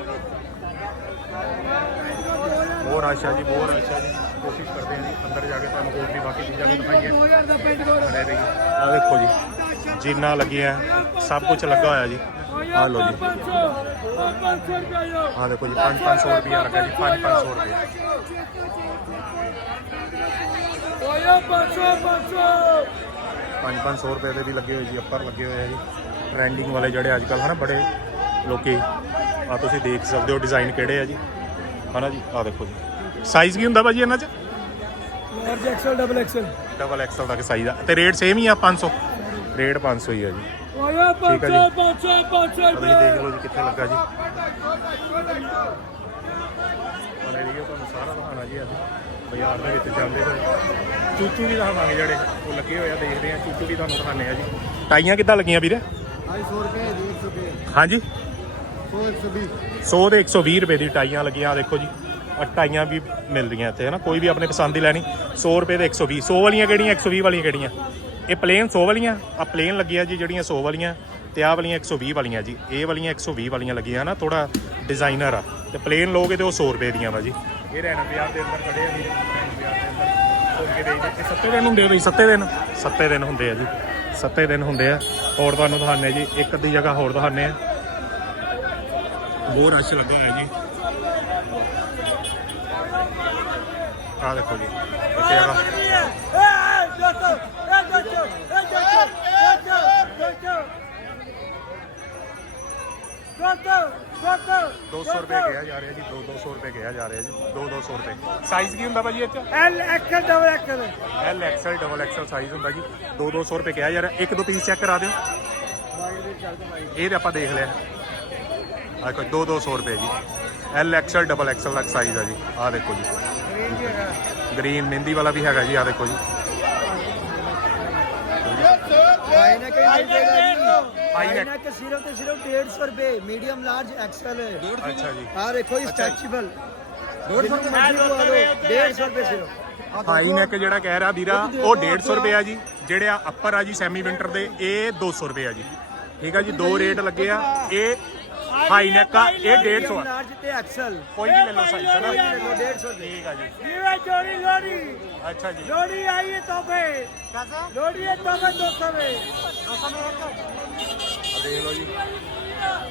ਬਹੁਤ ਰਸ਼ ਜੀ, ਬਹੁਤ ਰਸ਼ ਜੀ। ਕੋਸ਼ਿਸ਼ ਕਰਦੇ ਹਾਂ ਜੀ, ਅੰਦਰ ਜਾ ਕੇ ਤੁਹਾਨੂੰ ਹੋਰ ਵੀ ਬਾਕੀ ਚੀਜ਼ਾਂ ਵੀ ਦਿਖਾਈਏ। ਬਣੇ ਰਹੀ ਆ ਦੇਖੋ ਜੀ, ਜਿੰਨਾ ਲੱਗੀਆਂ, ਸਭ ਕੁਝ ਲੱਗਾ ਹੋਇਆ ਜੀ। ਆ ਲੋ ਜੀ। ਆ ਦੇਖੋ ਜੀ 5-500 ਰੁਪਏ ਲੱਗਾ ਜੀ 5-500 ਰੁਪਏ 5-500 ਰੁਪਏ ਦੇ ਵੀ ਲੱਗੇ ਹੋਏ ਜੀ ਅੱਪਰ ਲੱਗੇ ਹੋਏ ਆ ਜੀ। ਟ੍ਰੈਂਡਿੰਗ ਵਾਲੇ ਜਿਹੜੇ ਅੱਜ ਕੱਲ੍ਹ ਹਨਾ, ਬੜੇ ਲੋਕੀ। ਆ ਤੁਸੀਂ ਦੇਖ ਸਕਦੇ ਹੋ ਡਿਜ਼ਾਈਨ ਕਿਹੜੇ ਆ ਜੀ। ਹਨਾ ਜੀ? ਆ ਦੇਖੋ ਜੀ। ਸਾਈਜ਼ ਕੀ ਹੁੰਦਾ ਭਾਜੀ ਇਹਨਾਂ 'ਚ? Large XL double XL double XL ਦਾ ਸਾਈਜ਼ ਆ। ਤੇ ਰੇਟ ਸੇਮ ਹੀ ਆ 500 ਰੇਟ 500 ਹੀ ਆ ਜੀ। ਆਇਆ 500 500 500 ਰੁਪਏ ਦੇਖ ਲਓ ਜੀ ਕਿੱਥੇ ਲੱਗਾ ਜੀ। ਵਾਲੇ ਵੀਡੀਓ ਤੁਹਾਨੂੰ ਸਾਰਾ ਦਿਖਾਣਾ ਜੀ ਅੱਜ। ਬਾਜ਼ਾਰ ਦੇ ਵਿੱਚ ਜਾਂਦੇ ਹੋਏ। ਚੂਚੂ ਵੀ ਦਿਖਾਵਾਂਗੇ ਜਿਹੜੇ ਉਹ ਲੱਗੇ ਹੋਏ ਆ ਦੇਖਦੇ ਆ। ਚੂਚੂ ਵੀ ਤੁਹਾਨੂੰ ਦਿਖਾਣੇ ਆ ਜੀ। ਟਾਈਆਂ ਕਿੱਦਾਂ ਲੱਗੀਆਂ ਵੀਰੇ? 250 ਰੁਪਏ 150 ਰੁਪਏ। ਹਾਂਜੀ। 100 120 100 ਦੇ 120 ਰੁਪਏ ਦੀ ਟਾਈਆਂ ਲੱਗੀਆਂ ਦੇਖੋ ਜੀ। ਆਹ ਟਾਈਆਂ ਵੀ ਮਿਲਦੀਆਂ ਇੱਥੇ ਹੈ ਨਾ ਕੋਈ ਵੀ ਆਪਣੇ ਪਸੰਦ ਦੀ ਲੈਣੀ। 100 ਰੁਪਏ ਦੇ 120 100 ਵਾਲੀਆਂ ਕਿਹੜੀਆਂ? 120 ਵਾਲੀਆਂ ਕਿਹੜੀਆਂ? ਇਹ ਪਲੇਨ 100 ਵਾਲੀਆਂ? ਆ ਪਲੇਨ ਲੱਗੀਆਂ ਜੀ ਜਿਹੜੀਆਂ 100 ਵਾਲੀਆਂ। ਤੇ ਆਹ ਵਾਲੀਆਂ 120 ਵਾਲੀਆਂ ਜੀ। ਇਹ ਵਾਲੀਆਂ 120 ਵਾਲੀਆਂ ਲੱਗੀਆਂ ਨਾ ਥੋੜਾ ਡਿਜ਼ਾਈਨਰ ਆ। ਤੇ ਪਲੇਨ ਲੋਗੇ ਤੇ ਉਹ 100 ਰੁਪਏ ਦੀਆਂ ਵਾ ਜੀ। ਇਹ ਰਹਿਣ ਬਾਜ਼ਾਰ ਦੇ ਅੰਦਰ ਖੜੇ ਆ ਜੀ। ਸੱਤੇ ਦਿਨ ਹੁੰਦੇ ਆ ਬਈ ਸੱਤੇ ਦਿਨ। ਸੱਤੇ ਦਿਨ ਹੁੰਦੇ ਆ ਜੀ। ਸੱਤੇ ਦਿਨ ਹੁੰਦੇ ਆ। ਹੋਰ ਤੁਹਾਨੂੰ ਦਿਖਾਣੇ ਜੀ। ਇੱਕ ਅੱਧੀ ਜਗ੍ਹਾ ਹੋਰ ਦਿਖਾਣੇ ਆ। ਬਹੁਤ ਰਸ਼ ਲੱਗਾ ਹੋਇਆ ਜੀ। ਆ ਦੇਖੋ ਜੀ ਇੱਥੇ ਹੈਗਾ ਦੋ ਸੌ ਰੁਪਏ ਕਿਹਾ ਜਾ ਰਿਹਾ ਜੀ 2 200 ਰੁਪਏ ਕਿਹਾ ਜਾ ਰਿਹਾ ਜੀ 2 200 ਰੁਪਏ। ਸਾਈਜ਼ ਕੀ ਹੁੰਦਾ ਭਾਜੀ ਇਹ ਚ? L XL double XL L XL double XL size ਹੁੰਦਾ ਜੀ। 2 200 ਰੁਪਏ ਕਿਹਾ ਜਾ ਰਿਹਾ। ਇੱਕ ਦੋ ਪੀਸ ਚੈੱਕ ਕਰਾ ਦਿਓ। ਇਹ ਤੇ ਆਪਾਂ ਦੇਖ ਲਿਆ। ਆ ਕੋਈ 2 200 ਰੁਪਏ ਜੀ। ਐਲ ਐਕਸਲ ਡਬਲ ਐਕਸਲ ਦਾ ਸਾਈਜ਼ ਆ ਜੀ। ਆ ਦੇਖੋ ਜੀ। ਗ੍ਰੀਨ ਮਹਿੰਦੀ ਵਾਲਾ ਵੀ ਹੈਗਾ ਜੀ ਆ ਦੇਖੋ ਜੀ। ਭਾਈ ਨੇ ਕਹੀ ਦੇਗਾ ਜੀ। ਹਾਈ ਭਾਈ ਨੈਕ ਨੇ ਕਿ ਸਿਰਫ ਤੇ ਸਿਰਫ 150 ਰੁਪਏ ਮੀਡੀਅਮ ਲਾਰਜ ਐਕਸਲ ਅੱਛਾ ਜੀ। ਆ ਦੇਖੋ ਇਹ ਸਟ੍ਰੈਚੇਬਲ 150 ਰੁਪਏ 150 ਰੁਪਏ ਸਿਰਫ। ਜਿਹੜਾ ਕਹਿ ਰਿਹਾ ਵੀਰਾ ਉਹ 150 ਰੁਪਏ ਆ ਜੀ। ਜਿਹੜੇ ਆ ਅੱਪਰ ਆ ਜੀ ਸੈਮੀ ਵਿੰਟਰ ਦੇ ਇਹ 200 ਰੁਪਏ ਆ ਜੀ। ਠੀਕ ਆ ਜੀ ਦੋ ਰੇਟ ਲੱਗੇ ਆ। ਇਹ ਹਾਈ ਨੈਕ ਆ ਇਹ 150 ਆ। ਐਕਸਲ ਕੋਈ ਵੀ ਲੈ ਲਓ ਸਾਈਜ਼ ਹੈ ਨਾ? ਠੀਕ ਆ ਜੀ। ਜੀਵੇ ਜੋੜੀ ਲੋੜੀ ਅੱਛਾ ਜੀ। ਲੋੜੀ ਆਈ ਹੈ ਤੋਬੇ ਕਾਸਾ ਲੋੜੀ ਹੈ ਤੋਬੇ 200 ਵੇ ਆ ਦੇਖ ਲਓ ਜੀ।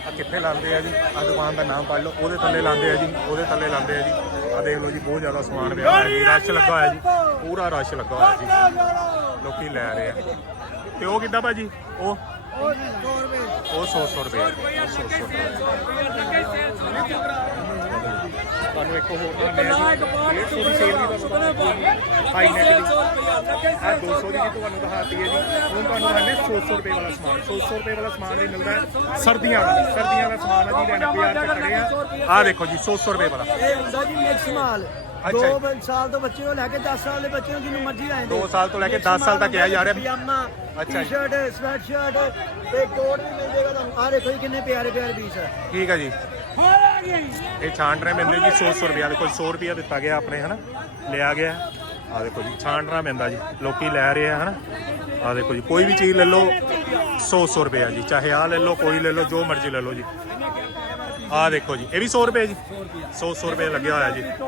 ਆ ਕਿੱਥੇ ਲਾਉਂਦੇ ਆ ਜੀ? ਆ ਦੁਕਾਨ ਦਾ ਨਾਮ ਪੜ ਲਓ। ਉਹਦੇ ਥੱਲੇ ਲਾਉਂਦੇ ਆ ਜੀ। ਉਹਦੇ ਥੱਲੇ ਲਾਉਂਦੇ ਆ ਜੀ। ਆ ਦੇਖ ਲਓ ਜੀ ਬਹੁਤ ਜ਼ਿਆਦਾ ਸਮਾਨ ਪਿਆ ਹੋਇਆ ਜੀ। ਰਸ਼ ਲੱਗਾ ਹੋਇਆ ਜੀ। ਪੂਰਾ ਰਸ਼ ਲੱਗਾ ਹੋਇਆ ਜੀ। ਲੋਕੀ ਲੈ ਰਹੇ ਆ। ਤੇ ਉਹ ਕਿੱਦਾਂ ਭਾਜੀ? ਉਹ ਉਹ 100 100 ਰੁਪਏ ਉਹ 100 100 ਰੁਪਏ ਤੁਹਾਨੂੰ ਇੱਕ ਹੋਰ ਦਿਖਾਉਂਦੇ ਆ ਜੀ 150 ਦੀ ਸੇਲ ਵੀ ਤੁਹਾਨੂੰ ਹਾਈ ਨੈਕ ਦੀ ਆ 200 ਦੀ ਵੀ ਤੁਹਾਨੂੰ ਦਿਖਾਤੀ ਹੈ ਜੀ। ਹੁਣ ਤੁਹਾਨੂੰ ਦਿਖਾਉਂਦੇ 100 ਰੁਪਏ ਵਾਲਾ ਸਮਾਨ। 100 ਰੁਪਏ ਵਾਲਾ ਸਮਾਨ ਵੀ ਮਿਲਦਾ ਹੈ। ਸਰਦੀਆਂ ਦਾ ਸਰਦੀਆਂ ਦਾ ਸਮਾਨ ਆ ਜੀ ਬਾਜ਼ਾਰ ਤੇ ਖੜੇ ਆ। ਆ ਦੇਖੋ ਜੀ 100 ਰੁਪਏ ਵਾਲਾ। ਇਹ ਹੁੰਦਾ ਜੀ ਮਿਕਸ ਮਾਲ ਅੱਛਾ ਜੀ। ਬ- ਸਾਲ ਤੋਂ ਬੱਚੇ ਨੂੰ ਲੈ ਕੇ 10 ਸਾਲ ਦੇ ਬੱਚੇ ਨੂੰ ਜਿਹਨੂੰ ਮਰਜ਼ੀ ਆਏ ਦੋ। ਸਾਲ ਤੋਂ ਲੈ ਕੇ 10 ਸਾਲ ਤੱਕ ਕਿਹਾ ਜਾ ਰਿਹਾ। ਪਜਾਮਾ ਅੱਛਾ ਜੀ। ਟੀ-ਸ਼ਰਟ ਸਵੈਟ ਸ਼ਰਟ ਤੇ ਕੋਟ ਵੀ ਮਿਲ ਜਾਏਗਾ ਤੁਹਾਨੂੰ। ਆਹ ਦੇਖੋ ਜੀ ਕਿੰਨੇ ਪਿਆਰੇ ਪਿਆਰੇ ਪੀਸ ਹੈ ਠੀਕ ਹੈ ਜੀ। ਇਹ ਛਾਂਟਰੇ ਮਿਲਦੇ ਜੀ 100 100 ਰੁਪਏ ਦੇਖੋ 100 ਰੁਪਏ ਦਿੱਤਾ ਗਿਆ ਆਪਣੇ ਹਨਾ? ਲਿਆ ਗਿਆ। ਆ ਦੇਖੋ ਜੀ ਛਾਂਟਰਾ ਮਿਲਦਾ ਜੀ। ਲੋਕੀ ਲੈ ਰਹੇ ਆ ਹਨਾ? ਆ ਦੇਖੋ ਜੀ ਕੋਈ ਵੀ ਚੀਜ਼ ਲੈ ਲਓ 100 100 ਰੁਪਏ ਆ ਜੀ। ਚਾਹੇ ਆ ਲੈ ਲਓ ਕੋਈ ਲੈ ਲਓ ਜੋ ਮਰਜ਼ੀ ਲੈ ਲਓ ਜੀ। ਆ ਦੇਖੋ ਜੀ ਇਹ ਵੀ 100 ਰੁਪਏ ਜੀ। 100 100 ਰੁਪਏ ਲੱਗਿਆ ਹੋਇਆ ਜੀ। 2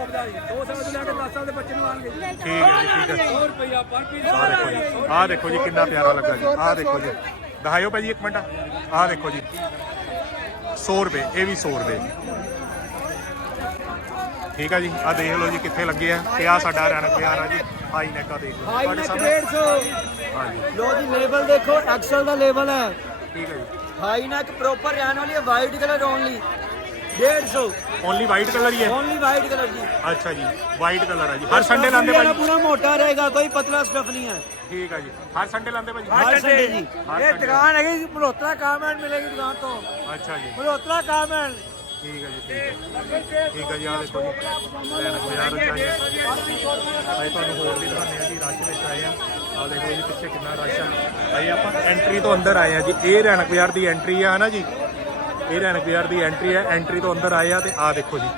ਸਾਲ ਤੋਂ ਲੈ ਕੇ 10 ਸਾਲ ਦੇ ਬੱਚੇ ਨੂੰ ਆਣਗੇ ਠੀਕ ਹੈ ਜੀ ਠੀਕ ਹੈ। 100 ਰੁਪਇਆ ਪਰ ਪੀਸ ਆ ਦੇਖੋ ਜੀ ਆ ਦੇਖੋ ਜੀ ਕਿੰਨਾ ਪਿਆਰਾ ਲੱਗਾ ਜੀ। ਆ ਦੇਖੋ ਜੀ। ਦਿਖਾਇਓ ਭਾਜੀ ਇੱਕ ਮਿੰਟ। ਆ ਦੇਖੋ ਜੀ। 100 ਰੁਪਏ ਇਹ ਵੀ 100 ਰੁਪਏ। ਠੀਕ ਆ ਜੀ ਆ ਦੇਖ ਲਓ ਜੀ ਕਿੱਥੇ ਲੱਗੇ ਆ। ਤੇ ਆ ਸਾਡਾ ਰਣ ਪਿਆਰ ਆ ਜੀ। ਹਾਈ ਨੈਕਾ ਦੇਖ ਲਓ। ਹਾਈ ਨੈਕ ਸਾਹਮਣੇ। 150 ਹਾਂਜੀ ਲੋ ਜੀ। ਲੇਬਲ ਦੇਖੋ ਐਕਸਲ ਦਾ ਲੇਬਲ ਹੈ। ਠੀਕ ਹੈ ਜੀ। ਹਾਈ ਨੈਕ ਪ੍ਰੋਪਰ ਰਹਿਣ ਵਾਲੀ ਹੈ white colour only 150 only white colour ਹੀ ਹੈ? ਓਨਲੀ ਵਾਈਟ ਕਲਰ ਜੀ। ਅੱਛਾ ਜੀ ਵਾਈਟ ਕਲਰ ਆ ਜੀ। ਹਰ ਸੰਡੇ ਲਾਉਂਦੇ ਭਾਜੀ? ਪੂਰਾ ਮੋਟਾ ਰਹੇਗਾ ਕੋਈ ਪਤਲਾ ਸਟਫ ਨਹੀਂ ਹੈ। ਠੀਕ ਆ ਜੀ। ਹਰ ਸੰਡੇ ਲਾਉਂਦੇ ਭਾਜੀ? ਹਰ ਸੰਡੇ ਜੀ। ਇਹ। ਦੁਕਾਨ ਹੈਗੀ ਜੀ ਮਲਹੋਤਰਾ ਕਾਮੈਂਟ ਮਿਲੇਗੀ ਦੁਕਾਨ ਤੋਂ। ਅੱਛਾ ਜੀ। ਮਲਹੋਤਰਾ ਕਾਮੈਂਟ ਠੀਕ ਹੈ ਜੀ ਠੀਕ ਹੈ ਠੀਕ ਹੈ ਜੀ ਆ ਦੇਖੋ ਜੀ। ਲੈਣ ਬਾਜ਼ਾਰ ਆ। ਅਸੀਂ ਤੁਹਾਨੂੰ ਹੋਰ ਵੀ ਦਿਖਾਉਂਦੇ ਆ ਜੀ ਰਸ਼ ਵਿੱਚ ਆਏ ਆ। ਆ ਦੇਖੋ ਜੀ ਪਿੱਛੇ ਕਿੰਨਾ ਰਸ਼ ਆ। ਅਸੀਂ ਆਪਾਂ ਐਂਟਰੀ ਤੋਂ ਅੰਦਰ ਆਏ ਆ ਜੀ। ਇਹ ਰੈਣਕ ਬਾਜ਼ਾਰ ਦੀ ਐਂਟਰੀ ਆ ਨਾ ਜੀ? ਇਹ ਰੈਣਕ ਬਾਜ਼ਾਰ ਦੀ ਐਂਟਰੀ ਹੈ ਐਂਟਰੀ ਤੋਂ ਅੰਦਰ ਆਏ ਆ ਤੇ ਆ ਦੇਖੋ ਜੀ।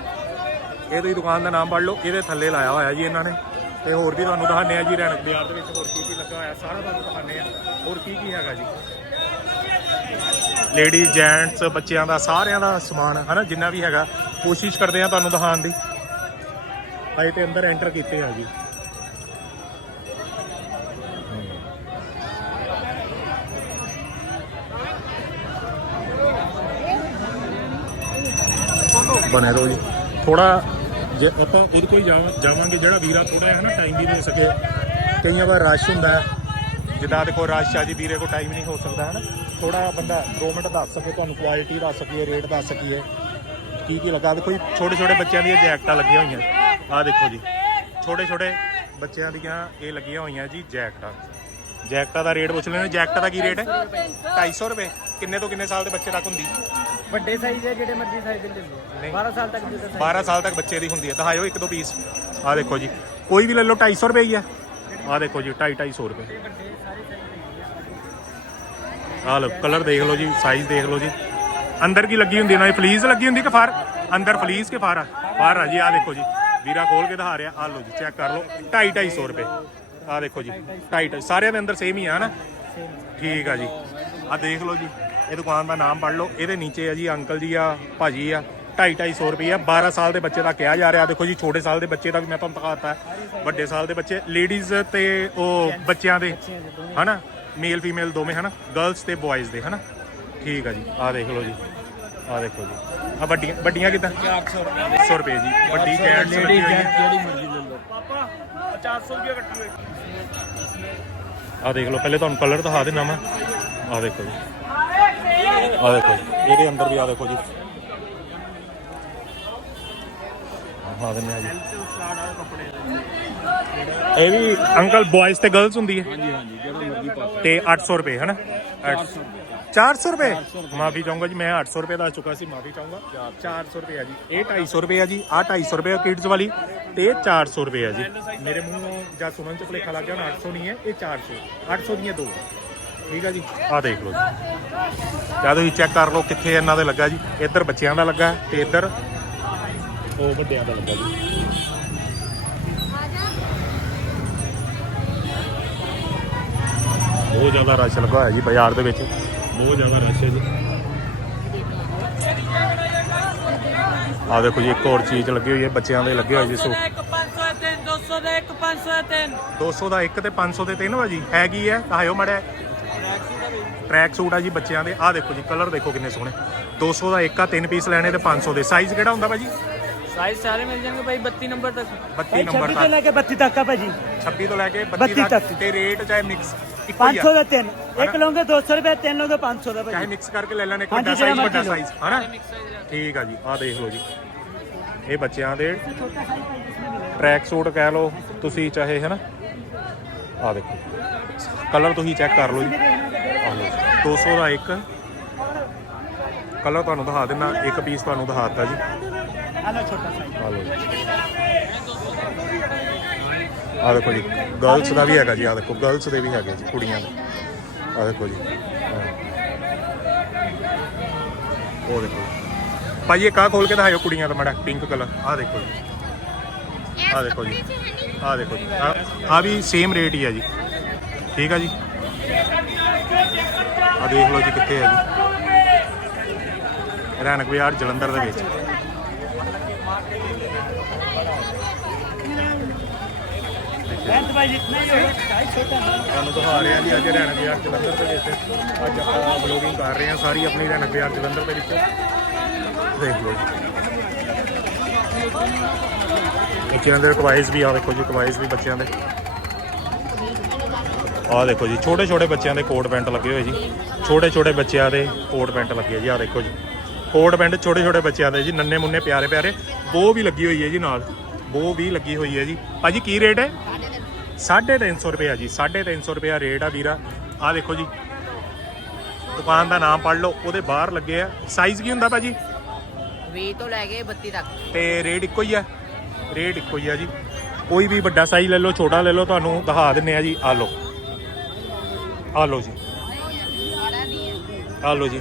ਇਹ ਤੁਸੀਂ ਦੁਕਾਨ ਦਾ ਨਾਮ ਪੜ੍ਹ ਲਓ, ਇਹਦੇ ਥੱਲੇ ਲਾਇਆ ਹੋਇਆ ਜੀ ਇਹਨਾਂ ਨੇ। ਤੇ ਹੋਰ ਵੀ ਤੁਹਾਨੂੰ ਦਿਖਾਉਂਦੇ ਆ ਜੀ ਰੈਣਕ ਬਾਜ਼ਾਰ ਦੇ ਵਿੱਚ ਹੋਰ ਕੀ ਕੀ ਲੱਗਾ ਹੋਇਆ, ਸਾਰਾ ਤੁਹਾਨੂੰ ਦਿਖਾਉਂਦੇ ਆ। ਹੋਰ ਕੀ ਕੀ ਹੈਗਾ ਜੀ? ਲੇਡੀਜ਼ ਜੈਂਟਸ ਬੱਚਿਆਂ ਦਾ, ਸਾਰਿਆਂ ਦਾ ਸਮਾਨ, ਹਨਾ, ਜਿੰਨਾ ਵੀ ਹੈਗਾ, ਕੋਸ਼ਿਸ਼ ਕਰਦੇ ਆ ਤੁਹਾਨੂੰ ਦਿਖਾਉਣ ਦੀ। ਭਾਈ, ਤੇ ਅੰਦਰ ਐਂਟਰ ਕੀਤੇ ਆ ਜੀ। ਬਣੇ ਰਹੋ ਜੀ। ਥੋੜਾ ਜੇ ਆਪਾਂ ਉਹਦੇ ਕੋਈ ਜਾਵਾਂ- ਜਾਵਾਂਗੇ ਜਿਹੜਾ ਵੀਰਾ ਥੋੜਾ ਹੈ ਨਾ ਟਾਈਮ ਵੀ ਦੇ ਸਕੇ। ਕਈਆਂ ਵਾਰ ਰਸ਼ ਹੁੰਦਾ ਜਿੱਦਾਂ ਦੇਖੋ ਰਸ਼ ਆ ਜੀ ਵੀਰੇ ਕੋ ਟਾਈਮ ਨਹੀਂ ਹੋ ਸਕਦਾ ਹੈ ਨਾ ਥੋੜਾ ਬੰਦਾ 2 ਮਿੰਟ ਦੱਸ ਸਕੇ ਤੁਹਾਨੂੰ ਕੁਆਲਿਟੀ ਦੱਸ ਸਕੀਏ ਰੇਟ ਦੱਸ ਸਕੀਏ। ਕੀ ਕੀ ਲੱਗਾ? ਦੇਖੋ ਜੀ ਛੋਟੇ ਛੋਟੇ ਬੱਚਿਆਂ ਦੀਆਂ ਜੈਕਟਾਂ ਲੱਗੀਆਂ ਹੋਈਆਂ। ਆਹ ਦੇਖੋ ਜੀ। ਛੋਟੇ ਛੋਟੇ ਬੱਚਿਆਂ ਦੀਆਂ ਇਹ ਲੱਗੀਆਂ ਹੋਈਆਂ ਜੀ ਜੈਕਟਾਂ। ਜੈਕਟਾਂ ਦਾ ਰੇਟ ਪੁੱਛ ਲੈਣਾ ਜੈਕਟਾਂ ਦਾ ਕੀ ਰੇਟ ਹੈ? 250 ਰੁਪਏ। ਕਿੰਨੇ ਤੋਂ ਕਿੰਨੇ ਸਾਲ ਦੇ ਬੱਚੇ ਤੱਕ ਹੁੰਦੀ? ਵੱਡੇ ਸਾਈਜ਼ ਹੈ ਜਿਹੜੇ ਮਰਜ਼ੀ ਸਾਈਜ਼ ਦੇ ਲੈ ਨਹੀਂ। 12 ਸਾਲ ਤੱਕ ਦੇ ਤਾਂ 12 ਸਾਲ ਤੱਕ ਬੱਚੇ ਦੀ ਹੁੰਦੀ ਹੈ। ਦਿਖਾਇਓ ਇੱਕ ਦੋ ਪੀਸ ਆਹ ਦੇਖੋ ਜੀ। ਕੋਈ ਵੀ ਲੈ ਲਓ 250 ਰੁਪਏ ਹੀ ਹੈ ਆਹ ਦੇਖੋ ਜੀ 2.5 250 ਰੁਪਏ। ਆਹ ਲਓ ਕਲਰ ਦੇਖ ਲਓ ਜੀ ਸਾਈਜ਼ ਦੇਖ ਲਓ ਜੀ। ਅੰਦਰ ਕੀ ਲੱਗੀ ਹੁੰਦੀ ਹੈ? ਨਾ ਫਲੀਸ ਲੱਗੀ ਹੁੰਦੀ ਕਿ ਫਾਰ? ਅੰਦਰ ਫਲੀਸ ਕੇ ਫਾਰ ਆ? ਫਾਰ ਆ ਜੀ ਆਹ ਦੇਖੋ ਜੀ। ਵੀਰਾ ਖੋਲ ਕੇ ਦਿਖਾ ਰਿਹਾ। ਆਹ ਲਓ ਜੀ ਚੈੱਕ ਕਰ ਲਓ। 2.5 250 ਰੁਪਏ। ਆਹ ਦੇਖੋ ਜੀ 2.5 ਸਾਰਿਆਂ ਦੇ ਅੰਦਰ ਸੇਮ ਹੀ ਆ ਨਾ ਠੀਕ ਆ ਜੀ। ਆਹ ਦੇਖ ਲਓ ਜੀ। ਇਹ ਦੁਕਾਨ ਦਾ ਨਾਮ ਪੜ੍ਹ ਲਓ। ਇਹਦੇ ਨੀਚੇ ਆ ਜੀ ਅੰਕਲ ਜੀ ਆ ਭਾਜੀ ਆ 2.5 250 ਰੁਪਏ 12 ਸਾਲ ਦੇ ਬੱਚੇ ਦਾ ਕਿਹਾ ਜਾ ਰਿਹਾ। ਦੇਖੋ ਜੀ ਛੋਟੇ ਸਾਲ ਦੇ ਬੱਚੇ ਦਾ ਵੀ ਮੈਂ ਤੁਹਾਨੂੰ ਦਿਖਾਤਾ। ਵੱਡੇ ਸਾਲ ਦੇ ਬੱਚੇ ਲੇਡੀਜ਼ ਤੇ ਉਹ ਬੱਚਿਆਂ ਦੇ ਹਨਾ? ਮੇਲ ਫੀਮੇਲ ਦੋਵੇਂ ਹਨਾ? ਗਰਲਸ ਤੇ ਬॉयਜ਼ ਦੇ ਹਨਾ? ਠੀਕ ਆ ਜੀ। ਆਹ ਦੇਖ ਲਓ ਜੀ। ਆਹ ਦੇਖੋ ਜੀ। ਆ ਵੱਡੀਆਂ ਵੱਡੀਆਂ ਕਿਦਾਂ? 400 ਰੁਪਏ ਜੀ। ਵੱਡੀ ਜੈਂਟਸ ਜਿਹੜੀ ਮਰਜ਼ੀ ਲੈ ਲਓ। ਆ ਦੇਖ ਲਓ ਪਹਿਲੇ ਤੁਹਾਨੂੰ ਕਲਰ ਦਿਖਾ ਦੇਣਾ ਮੈਂ। ਆ ਦੇਖੋ ਜੀ। ਆ ਦੇਖੋ ਜੀ ਇਹਦੇ ਅੰਦਰ ਵੀ ਆ ਦੇਖੋ ਜੀ। ਆ ਦਿੰਦੇ ਆ ਜੀ। ਇਹ ਵੀ ਅੰਕਲ ਬॉयਜ਼ ਤੇ ਗਰਲਸ ਹੁੰਦੀ ਹੈ? ਹਾਂਜੀ ਹਾਂਜੀ ਜਿਹੜਾ ਮਰਜ਼ੀ ਪਾ ਤੇ 800 ਰੁਪਏ ਹੈ ਨਾ 400 ਰੁਪਏ। ਮਾਫੀ ਚਾਹੂੰਗਾ ਜੀ ਮੈਂ 800 ਰੁਪਏ ਦਾ ਚੁੱਕਾ ਸੀ ਮਾਫੀ ਚਾਹੂੰਗਾ। 400 ਰੁਪਏ ਆ ਜੀ। ਇਹ 250 ਰੁਪਏ ਆ ਜੀ ਆ 250 ਰੁਪਏ ਕਿਡਸ ਵਾਲੀ ਤੇ ਇਹ 400 ਰੁਪਏ ਆ ਜੀ। ਮੇਰੇ ਮੂੰਹੋਂ ਜਾਂ ਸੁਣਨ ਚ ਭੁਲੇਖਾ ਲੱਗ ਗਿਆ ਹੁਣ 800 ਨਹੀਂ ਹੈ ਇਹ 400 800 ਦੀਆਂ ਦੋ। ਠੀਕ ਆ ਜੀ? ਆ ਦੇਖ ਲਓ ਜੀ। ਜਾਂ ਤੁਸੀਂ ਚੈੱਕ ਕਰ ਲਓ ਕਿੱਥੇ ਇਹਨਾਂ ਦੇ ਲੱਗਾ ਜੀ। ਇੱਧਰ ਬੱਚਿਆਂ ਦਾ ਲੱਗਾ ਤੇ ਇੱਧਰ ਉਹ ਵੱਡਿਆਂ ਦਾ ਲੱਗਾ ਜੀ। ਬਹੁਤ ਜ਼ਿਆਦਾ ਰਸ਼ ਲੱਗਾ ਹੋਇਆ ਜੀ ਬਾਜ਼ਾਰ ਦੇ ਵਿੱਚ। ਬਹੁਤ ਜ਼ਿਆਦਾ ਰਸ਼ ਹੈ ਜੀ। ਆ ਦੇਖੋ ਜੀ ਇੱਕ ਹੋਰ ਚੀਜ਼ ਲੱਗੀ ਹੋਈ ਹੈ ਬੱਚਿਆਂ ਦੇ ਲੱਗੇ ਹੋਏ ਜੀ ਸੋ। 503 200 ਦੇ 1 503 200 ਦਾ ਇੱਕ ਤੇ 500 ਦੇ ਤਿੰਨ ਵਾ ਜੀ। ਹੈ ਕੀ ਹੈ? ਆਇਓ ਮੜਿਆ ਟਰੈਕ ਸੂਟ ਆ ਜੀ ਬੱਚਿਆਂ ਦੇ। ਆ ਦੇਖੋ ਜੀ ਕਲਰ ਦੇਖੋ ਕਿੰਨੇ ਸੋਹਣੇ। 200 ਦਾ ਇੱਕ ਆ ਤਿੰਨ ਪੀਸ ਲੈਣੇ ਤੇ 500 ਦੇ। ਸਾਈਜ਼ ਕਿਹੜਾ ਹੁੰਦਾ ਭਾਜੀ? ਸਾਈਜ਼ ਸਾਰੇ ਮਿਲ ਜਾਣਗੇ ਭਾਈ 32 ਨੰਬਰ ਤੱਕ। 32 ਨੰਬਰ ਤੋਂ ਤੱਕ। ਲੈ ਕੇ 32 ਤੱਕ ਆ ਭਾਜੀ। 26 ਤੋਂ ਲੈ ਕੇ 32 32 ਤੱਕ। ਤੇ ਰੇਟ ਚਾਹੇ ਮਿਕਸ ਇੱਕੋ ਹੀ 500 ਆ ਦਾ ਤਿੰਨ। ਇੱਕ ਲਓਗੇ 200 ਰੁਪਏ ਤਿੰਨ ਲਓਗੇ 500 ਦਾ ਚਾਹੇ ਭਾਜੀ ਮਿਕਸ ਕਰਕੇ ਲੈ ਲੈਣ ਵੱਡਾ ਸਾਈਜ਼ ਵੱਡਾ ਸਾਈਜ਼ ਹਨਾ? ਠੀਕ ਆ ਜੀ ਆ ਦੇਖ ਲਓ ਜੀ। ਇਹ ਬੱਚਿਆਂ ਦੇ ਟਰੈਕ ਸੂਟ ਕਹਿ ਲਓ ਤੁਸੀਂ ਚਾਹੇ ਹਨਾ? ਆ ਦੇਖੋ। ਕਲਰ ਤੁਸੀਂ ਚੈੱਕ ਕਰ ਲਓ ਜੀ। ਆ ਲਓ 200 ਦਾ ਇੱਕ। ਕਲਰ ਤੁਹਾਨੂੰ ਦਿਖਾ ਦਿੰਦਾ, ਇੱਕ ਪੀਸ ਤੁਹਾਨੂੰ ਦਿਖਾਤਾ ਜੀ। ਆਲਾ ਛੋਟਾ ਸਾਈਜ਼ ਆ ਲਓ ਜੀ। ਆਹ ਦੇਖੋ ਜੀ ਗਰਲਸ ਦਾ ਵੀ ਹੈਗਾ ਜੀ, ਆਹ ਦੇਖੋ ਗਰਲਸ ਦੇ ਵੀ ਹੈਗੇ ਜੀ, ਕੁੜੀਆਂ ਦੇ। ਆਹ ਦੇਖੋ ਜੀ। ਹਾਂ। ਉਹ ਦੇਖੋ ਜੀ। ਭਾਜੀ ਇੱਕ ਆਹ ਖੋਲ ਕੇ ਦਿਖਾਇਓ ਕੁੜੀਆਂ ਦਾ ਮੜਾ ਪਿੰਕ ਕਲਰ ਆਹ ਦੇਖੋ ਜੀ। ਆਹ ਦੇਖੋ ਜੀ। ਆਹ ਦੇਖੋ ਜੀ। ਆਹ ਆਹ ਵੀ ਸੇਮ ਰੇਟ ਹੀ ਆ ਜੀ। ਠੀਕ ਆ ਜੀ। ਆ ਦੇਖ ਲਓ ਜੀ ਕਿੱਥੇ ਹੈ ਜੀ। ਰੈਣਕ ਬਾਜ਼ਾਰ ਜਲੰਧਰ ਦੇ ਵਿੱਚ। ਲੈਂਥ ਭਾਜੀ ਇਤਨਾ ਹੀ ਹੋਵੇ ਸਾਈਜ਼ ਛੋਟਾ ਤੁਹਾਨੂੰ ਦਿਖਾ ਰਿਹਾ ਜੀ ਅੱਜ ਰੈਣਕ ਬਾਜ਼ਾਰ ਜਲੰਧਰ ਦੇ ਵਿੱਚ। ਅੱਜ ਆਪਾਂ ਵਲੋਗਿੰਗ ਕਰ ਰਹੇ ਹਾਂ ਸਾਰੀ ਆਪਣੀ ਰੈਣਕ ਬਾਜ਼ਾਰ ਜਲੰਧਰ ਦੇ ਵਿੱਚ। ਦੇਖ ਲਓ ਜੀ। ਬੱਚਿਆਂ ਦੇ ਕਵਾਇਜ਼ ਵੀ ਆ, ਦੇਖੋ ਜੀ ਕਵਾਇਜ਼ ਵੀ ਬੱਚਿਆਂ ਦੇ। ਆ ਦੇਖੋ ਜੀ ਛੋਟੇ ਛੋਟੇ ਬੱਚਿਆਂ ਦੇ ਕੋਟ ਪੈਂਟ ਲੱਗੇ ਹੋਏ ਜੀ। ਛੋਟੇ ਛੋਟੇ ਬੱਚਿਆਂ ਦੇ ਕੋਟ ਪੈਂਟ ਲੱਗੇ ਆ ਜੀ ਆ ਦੇਖੋ ਜੀ। ਕੋਟ ਪੈਂਟ ਛੋਟੇ ਛੋਟੇ ਬੱਚਿਆਂ ਦੇ ਜੀ ਨੰਨੇ ਮੁੰਨੇ ਪਿਆਰੇ ਪਿਆਰੇ। ਬੋ ਵੀ ਲੱਗੀ ਹੋਈ ਹੈ ਜੀ ਨਾਲ। ਬੋ ਵੀ ਲੱਗੀ ਹੋਈ ਹੈ ਜੀ। ਭਾਜੀ ਕੀ ਰੇਟ ਹੈ? 350 ਰੁਪਏ ਜੀ 350 ਰੁਪਏ ਰੇਟ ਆ ਵੀਰਾ। ਆ ਦੇਖੋ ਜੀ। ਦੁਕਾਨ ਦਾ ਨਾਮ ਪੜ ਲਓ ਉਹਦੇ ਬਾਹਰ ਲੱਗੇ ਆ। ਸਾਈਜ਼ ਕੀ ਹੁੰਦਾ ਭਾਜੀ? 20 ਤੋਂ ਲੈ ਕੇ 32 ਤੱਕ। ਤੇ ਰੇਟ ਇੱਕੋ ਹੀ ਆ? ਰੇਟ ਇੱਕੋ ਹੀ ਆ ਜੀ। ਕੋਈ ਵੀ ਵੱਡਾ ਸਾਈਜ਼ ਲੈ ਲਓ ਛੋਟਾ ਲੈ ਲਓ ਤੁਹਾਨੂੰ ਦਿਖਾ ਦਿੰਨੇ ਆ ਜੀ। ਆ ਲਓ। ਆ ਲਓ ਜੀ। ਆ ਲਓ ਜੀ।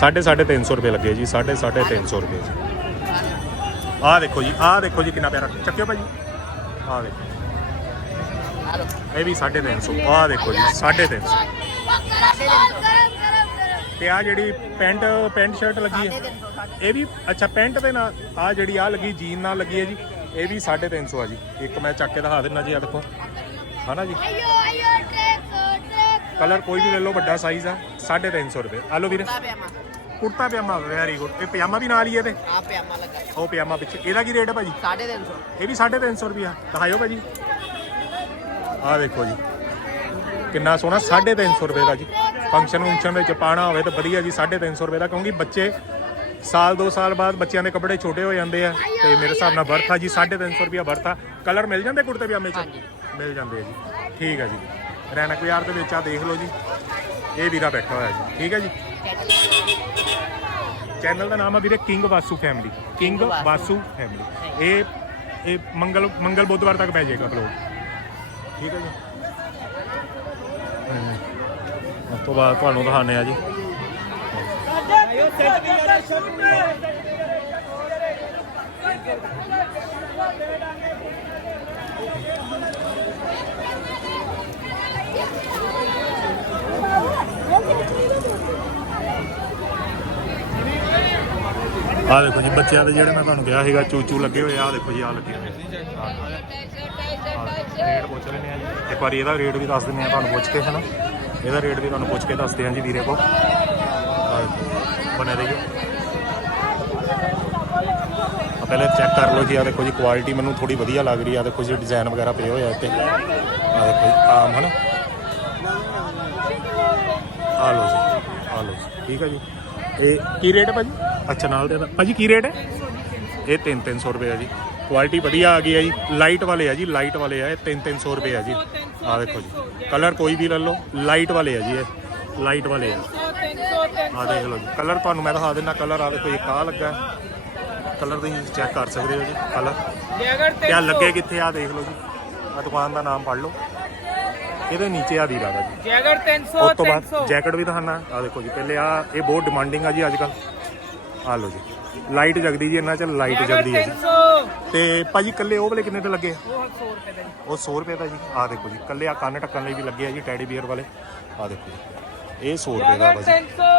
ਸਾਢੇ ਸਾਢੇ 300 ਰੁਪਏ ਲੱਗੇ ਜੀ ਸਾਢੇ ਸਾਢੇ 300 ਰੁਪਏ ਜੀ। ਆ ਦੇਖੋ ਜੀ ਆ ਦੇਖੋ ਜੀ ਕਿੰਨਾ ਪਿਆਰਾ। ਚੱਕਿਓ ਭਾਜੀ ਆ ਦੇਖੋ। ਇਹ ਵੀ 350 ਆ ਦੇਖੋ ਜੀ 350 ਤੇ ਆ ਜਿਹੜੀ ਪੈਂਟ ਪੈਂਟ ਸ਼ਰਟ ਲੱਗੀ ਹੈ। ਇਹ ਵੀ ਅੱਛਾ ਪੈਂਟ ਦੇ ਨਾਲ ਆ ਜਿਹੜੀ ਆ ਲੱਗੀ ਜੀਨ ਨਾਲ ਲੱਗੀ ਹੈ ਜੀ। ਇਹ ਵੀ 350 ਆ ਜੀ। ਇੱਕ ਮੈਂ ਚੱਕ ਕੇ ਦਿਖਾ ਦਿੰਦਾ ਜੀ ਆ ਦੇਖੋ। ਹਨਾ ਜੀ? ਕਲਰ ਕੋਈ ਵੀ ਲੈ ਲਓ ਵੱਡਾ ਸਾਈਜ਼ ਆ। 350 ਰੁਪਏ। ਆ ਲਓ ਵੀਰੇ। ਆ ਕੁੜਤਾ ਪਜਾਮਾ ਵੈਰੀ ਗੁੱਡ ਇਹ ਪਜਾਮਾ ਵੀ ਨਾਲ ਹੀ ਹੈ ਤੇ ਆ ਪਿਆਮਾ ਲੱਗਾ ਉਹ ਪਜਾਮਾ ਪਿੱਛੇ। ਇਹਦਾ ਕੀ ਰੇਟ ਹੈ ਭਾਜੀ? 350 ਇਹ ਵੀ 350 ਰੁਪਿਆ ਦਿਖਾਇਓ ਭਾਜੀ। ਆਹ ਦੇਖੋ ਜੀ। ਕਿੰਨਾ ਸੋਹਣਾ 350 ਰੁਪਏ ਦਾ ਜੀ। ਫੰਕਸ਼ਨ ਫੰਕਸ਼ਨ ਵਿੱਚ ਪਾਣਾ ਹੋਵੇ ਤਾਂ ਵਧੀਆ ਜੀ 350 ਰੁਪਏ ਦਾ। ਕਿਉਂਕਿ ਬੱਚੇ ਸਾਲ 2 ਸਾਲ ਬਾਅਦ ਬੱਚਿਆਂ ਦੇ ਕੱਪੜੇ ਛੋਟੇ ਹੋ ਜਾਂਦੇ ਆ ਤੇ ਮੇਰੇ ਹਿਸਾਬ ਨਾਲ ਵਰਥ ਆ ਜੀ 350 ਰੁਪਿਆ ਵਰਥ। ਆ ਕਲਰ ਮਿਲ ਜਾਂਦੇ ਕੁੜਤੇ ਪਜਾਮੇ ਚ? ਮਿਲ ਜਾਂਦੇ ਆ ਜੀ। ਠੀਕ ਆ ਜੀ। ਰੈਣਕ ਬਾਜ਼ਾਰ ਦੇ ਵਿੱਚ ਆ ਦੇਖ ਲਓ ਜੀ। ਇਹ ਵੀਰਾ ਬੈਠਾ ਹੋਇਆ ਜੀ। ਠੀਕ ਹੈ ਜੀ। ਚੈਨਲ ਦਾ ਨਾਮ ਆ ਵੀਰੇ King Vasu Family. King Vasu. Family. ਇਹ ਇਹ ਮੰਗਲ ਮੰਗਲ ਬੁੱਧਵਾਰ ਤੱਕ ਪੈ ਜਾਏਗਾ ਅਪਲੋਡ ਠੀਕ ਹੈ ਜੀ। ਉਸ ਤੋਂ ਬਾਅਦ ਤੁਹਾਨੂੰ ਦਿਖਾਣੇ ਆ ਜੀ। ਆ ਦੇਖੋ ਜੀ ਬੱਚਿਆਂ ਦੇ ਜਿਹੜੇ ਮੈਂ ਤੁਹਾਨੂੰ ਕਿਹਾ ਸੀਗਾ ਚੂਚੂ ਲੱਗੇ ਹੋਏ ਆ ਆਹ ਦੇਖੋ ਜੀ ਆ ਲੱਗੇ ਹੋਏ ਰੇਟ ਪੁੱਛ ਲੈਣੇ ਆ ਜੀ। ਇੱਕ ਵਾਰੀ ਇਹਦਾ ਰੇਟ ਵੀ ਦੱਸ ਦਿੰਦੇ ਆ ਤੁਹਾਨੂੰ ਪੁੱਛ ਕੇ ਹਨਾ। ਇਹਦਾ ਰੇਟ ਵੀ ਤੁਹਾਨੂੰ ਪੁੱਛ ਕੇ ਦੱਸਦੇ ਆ ਜੀ ਵੀਰੇ ਕੋ ਬਣੇ ਰਹੀਓ। ਆ ਪਹਿਲੇ ਚੈੱਕ ਕਰ ਲਓ ਜੀ ਆ ਦੇਖੋ ਜੀ ਕੁਆਲਿਟੀ ਮੈਨੂੰ ਥੋੜੀ ਵਧੀਆ ਲੱਗ ਰਹੀ ਆ। ਦੇਖੋ ਜੀ ਡਿਜ਼ਾਈਨ ਵਗੈਰਾ ਪਏ ਹੋਏ ਆ ਇੱਥੇ। ਆ ਦੇਖੋ ਜੀ ਆਮ ਹਨਾ? ਆ ਲਓ ਜੀ ਆ ਲਓ ਜੀ ਠੀਕ ਹੈ ਜੀ। ਇਹ ਕੀ ਰੇਟ ਹੈ ਭਾਜੀ? ਅੱਛਾ ਨਾਲ ਦੇ ਭਾਜੀ ਕੀ ਰੇਟ ਹੈ ਇਹ 3-300 ਰੁਪਏ ਆ ਜੀ। ਕੁਆਲਿਟੀ ਵਧੀਆ ਆ ਗਈ ਹੈ ਜੀ। ਲਾਈਟ ਵਾਲੇ ਆ ਜੀ ਲਾਈਟ ਵਾਲੇ ਆ ਇਹ 3-300 ਰੁਪਏ ਆ ਜੀ। ਆ ਦੇਖੋ ਜੀ ਕਲਰ ਕੋਈ ਵੀ ਲੈ ਲਓ ਲਾਈਟ ਵਾਲੇ ਆ ਜੀ ਇਹ। ਲਾਈਟ ਵਾਲੇ ਆ। ਆ ਦੇਖ ਲਓ ਜੀ। ਕਲਰ ਤੁਹਾਨੂੰ ਮੈਂ ਦਿਖਾ ਦਿੰਦਾ ਕਲਰ ਆ ਦੇਖੋ ਇੱਕ ਆ ਲੱਗਾ। ਕਲਰ ਤੁਸੀਂ ਚੈੱਕ ਕਰ ਸਕਦੇ ਹੋ ਜੀ ਕਲਰ ਕਿਆ ਲੱਗੇ ਕਿੱਥੇ ਆ ਦੇਖ ਲਓ ਜੀ। ਆ ਦੁਕਾਨ ਦਾ ਨਾਮ ਪੜ ਲਓ। ਇਹਦੇ ਨੀਚੇ ਆ ਵੀਰਾ ਵਾ ਜੀ। ਜੈਗਰ 300 ਉਸ ਤੋਂ ਬਾਅਦ ਜੈਕਟ ਵੀ ਦਿਖਾਣਾ ਆ ਦੇਖੋ ਜੀ ਪਹਿਲੇ ਆ ਇਹ ਬਹੁਤ ਡਿਮਾਂਡਿੰਗ ਆ ਜੀ ਅੱਜ ਕੱਲ ਆ ਲਓ ਜੀ। ਲਾਈਟ ਜਗਦੀ ਜੀ ਇਹਨਾਂ ਚ ਲਾਈਟ ਜਗਦੀ ਹੈ ਜੀ। 300 ਤੇ ਭਾਜੀ ਕੱਲੇ ਉਹ ਵਾਲੇ ਕਿੰਨੇ ਤੇ ਲੱਗੇ ਉਹ 100 ਰੁਪਏ ਦਾ ਜੀ ਉਹ 100 ਰੁਪਏ ਦਾ ਜੀ। ਆ ਦੇਖੋ ਜੀ ਕੱਲੇ ਆ ਕੰਨ ਢੱਕਣ ਲਈ ਵੀ ਲੱਗੇ ਆ ਜੀ ਟੈਡੀ ਬੀਅਰ ਵਾਲੇ। ਆ ਦੇਖੋ ਇਹ 100 ਰੁਪਏ ਦਾ ਵਾ ਜੀ। 300